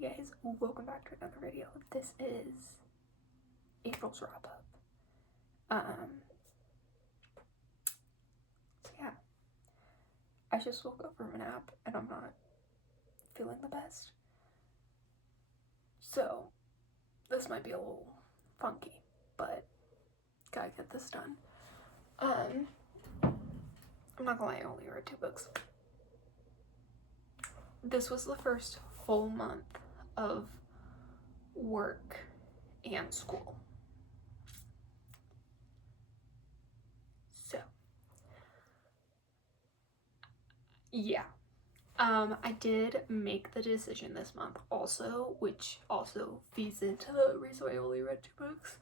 Hey guys, welcome back to another video. This is April's wrap up. So yeah, I just woke up from a nap and I'm not feeling the best. So this might be a little funky, but gotta get this done. I'm not gonna lie, I only read 2 books. This was the first full month of work and school. So yeah, I did make the decision this month also, which also feeds into the reason I only read 2 books.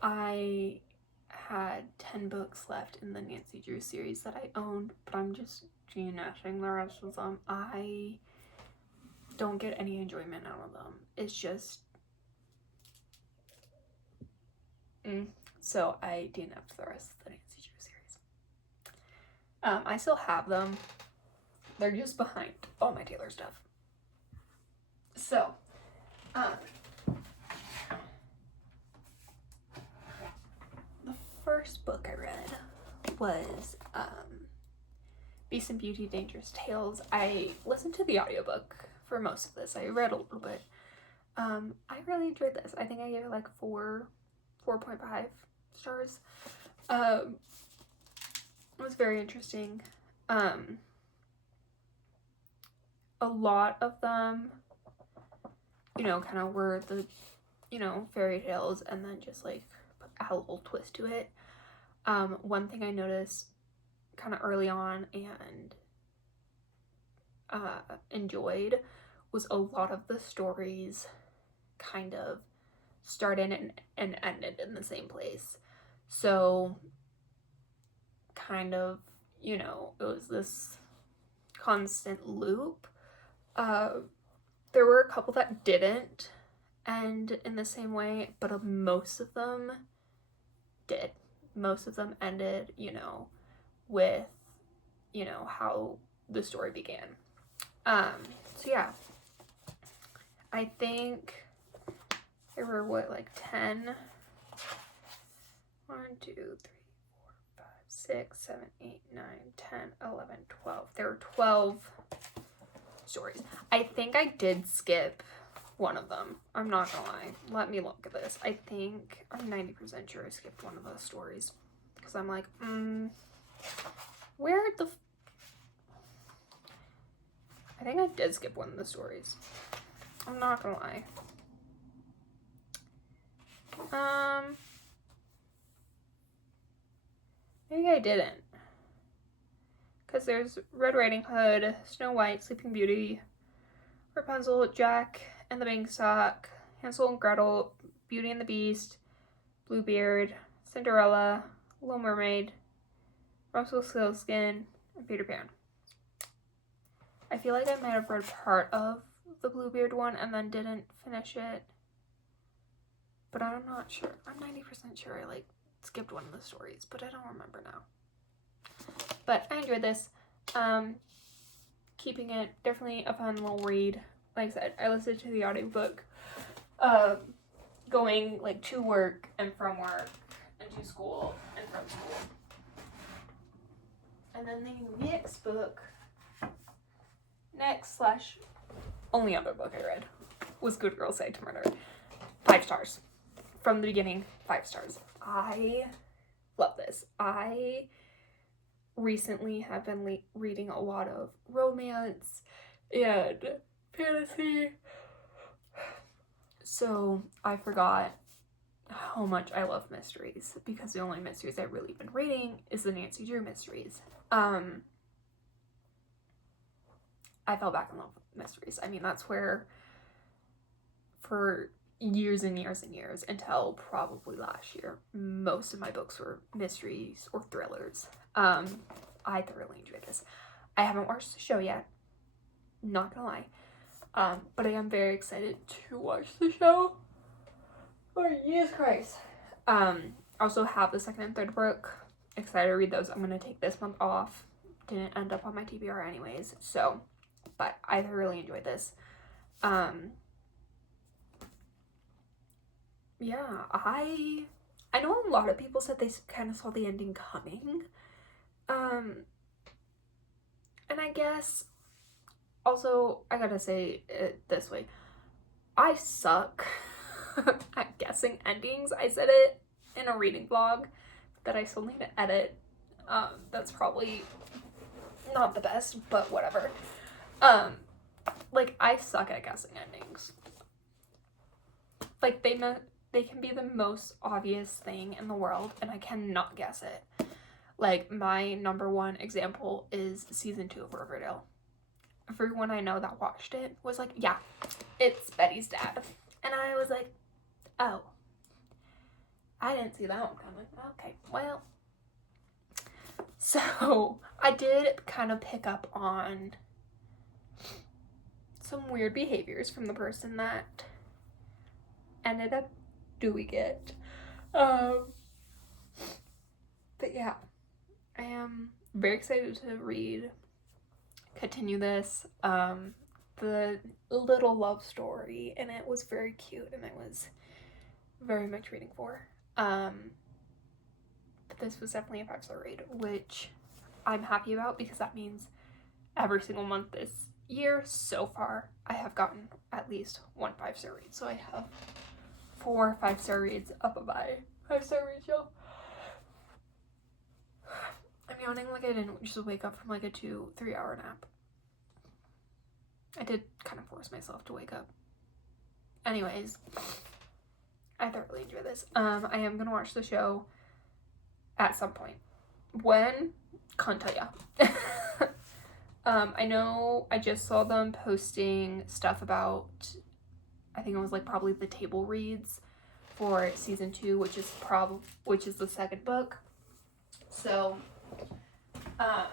I had 10 books left in the Nancy Drew series that I owned, but I'm just GNSing the rest of them. I don't get any enjoyment out of them. It's just so I DNF'd the rest of the Nancy Drew series. I still have them. They're just behind all my Taylor stuff. So, the first book I read was Beast and Beauty Dangerous Tales. I listened to the audiobook for most of this. I read a little bit. I really enjoyed this. I think I gave it like 4.5 stars. It was very interesting. A lot of them, kind of were the, fairy tales and then just like add a little twist to it. One thing I noticed kind of early on and enjoyed was a lot of the stories kind of started and ended in the same place. So kind of, it was this constant loop. There were a couple that didn't end in the same way, but most of them did. Most of them ended, with, how the story began. So yeah, I think there were 10? 1, 2, 3, 4, 5, 6, 7, 8, 9, 10, 11, 12. There were 12 stories. I think I did skip one of them. I'm not gonna lie. Let me look at this. I'm 90% sure I skipped one of those stories. Because I'm like, where the... I think I did skip one of the stories. I'm not gonna lie. Maybe I didn't. Because there's Red Riding Hood, Snow White, Sleeping Beauty, Rapunzel, Jack and the Beanstalk, Hansel and Gretel, Beauty and the Beast, Bluebeard, Cinderella, Little Mermaid, Rumpelstiltskin, and Peter Pan. I feel like I might have read part of the Bluebeard one and then didn't finish it. But I'm not sure. I'm 90% sure I skipped one of the stories, but I don't remember now. But I enjoyed this. Keeping it definitely a fun little read. Like I said, I listened to the audiobook going to work and from work and to school and from school. And then the next book, only other book I read, was Good Girls Say to Murder. 5 stars. From the beginning, 5 stars. I love this. I recently have been reading a lot of romance and fantasy. So I forgot how much I love mysteries because the only mysteries I've really been reading is the Nancy Drew mysteries. I fell back in love with mysteries. I mean, that's where for years and years and years until probably last year, most of my books were mysteries or thrillers. I thoroughly enjoyed this. I haven't watched the show yet, not gonna lie, but I am very excited to watch the show. Oh, Jesus Christ. Also have the 2nd and 3rd book. Excited to read those. I'm gonna take this month off. Didn't end up on my TBR anyways, so but I thoroughly enjoyed this. Yeah, I know a lot of people said they kind of saw the ending coming. And I guess also I gotta say it this way. I suck at guessing endings. I said it in a reading vlog that I still need to edit. That's probably not the best, but whatever. Like, I suck at guessing endings. Like, they can be the most obvious thing in the world, and I cannot guess it. Like, my number one example is season 2 of Riverdale. Everyone I know that watched it was like, yeah, it's Betty's dad. And I was like, oh, I didn't see that one coming. Okay, well. So, I did kind of pick up on some weird behaviors from the person that ended up doing it. But yeah, I am very excited to continue this. The little love story, and it was very cute, and I was very much reading for. But this was definitely a 5-star read, which I'm happy about because that means every single month this year so far I have gotten at least one 5-star read. So I have 4 5-star reads up on my 5-star read show. I'm yawning like I didn't just wake up from like a 2-3 hour nap. I did kind of force myself to wake up. Anyways, I thoroughly enjoy this. I am gonna watch the show at some point. When? Can't tell ya. I know I just saw them posting stuff about, I think it was like probably the table reads for season 2, which is the second book. So, that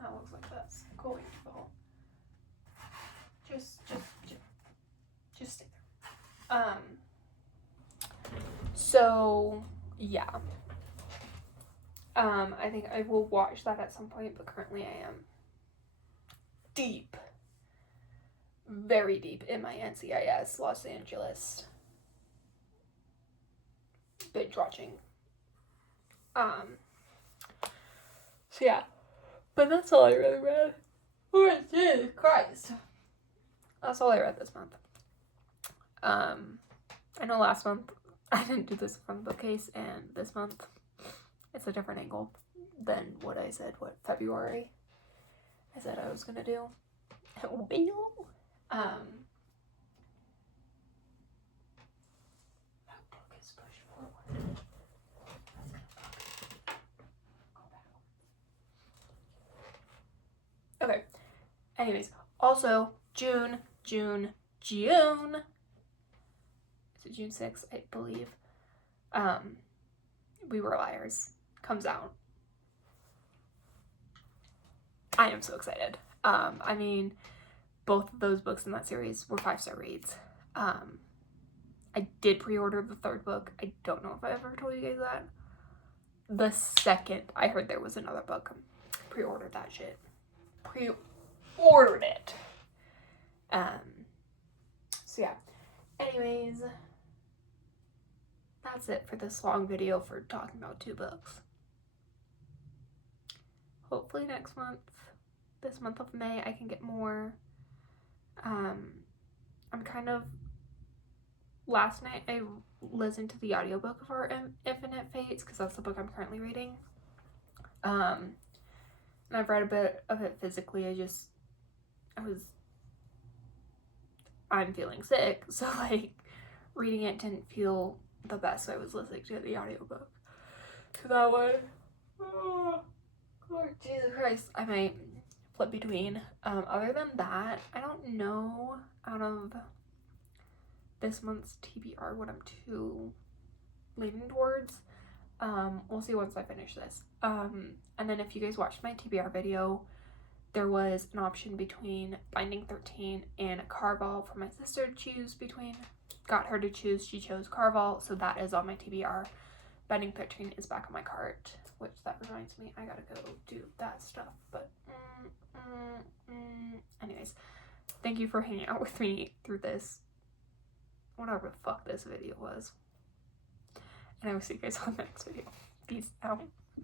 looks like that's going to fall. Just stay there. So yeah. I think I will watch that at some point, but currently I am very deep in my NCIS Los Angeles binge watching. So yeah, but that's all I really read. Oh, Jesus Christ. That's all I read this month. I know last month I didn't do this from the bookcase, and this month it's a different angle than what I said, February I said I was gonna do. Well, that book is pushed forward. Okay. Anyways, also June. Is it June 6th, I believe? We Were Liars comes out. I am so excited. I mean, both of those books in that series were 5-star reads. I did pre-order the third book. I don't know if I ever told you guys that. The second I heard there was another book, pre-ordered that shit. Pre-ordered it. So yeah. Anyways, that's it for this long video for talking about 2 books. Hopefully next month, this month of May, I can get more. I'm kind of, last night I listened to the audiobook of Our Infinite Fates, because that's the book I'm currently reading. And I've read a bit of it physically. I'm feeling sick, so like reading it didn't feel the best, so I was listening to the audiobook. So that one, oh, Lord Jesus Christ, I might flip between. Other than that, I don't know out of this month's TBR what I'm too leaning towards. We'll see once I finish this. And then if you guys watched my TBR video, there was an option between Binding 13 and Carval for my sister to choose between. Got her to choose. She chose Carval, so that is on my TBR. Binding 13 is back on my cart, which that reminds me, I gotta go do that stuff. But anyways, thank you for hanging out with me through this, whatever the fuck this video was, and I will see you guys on the next video. Peace out.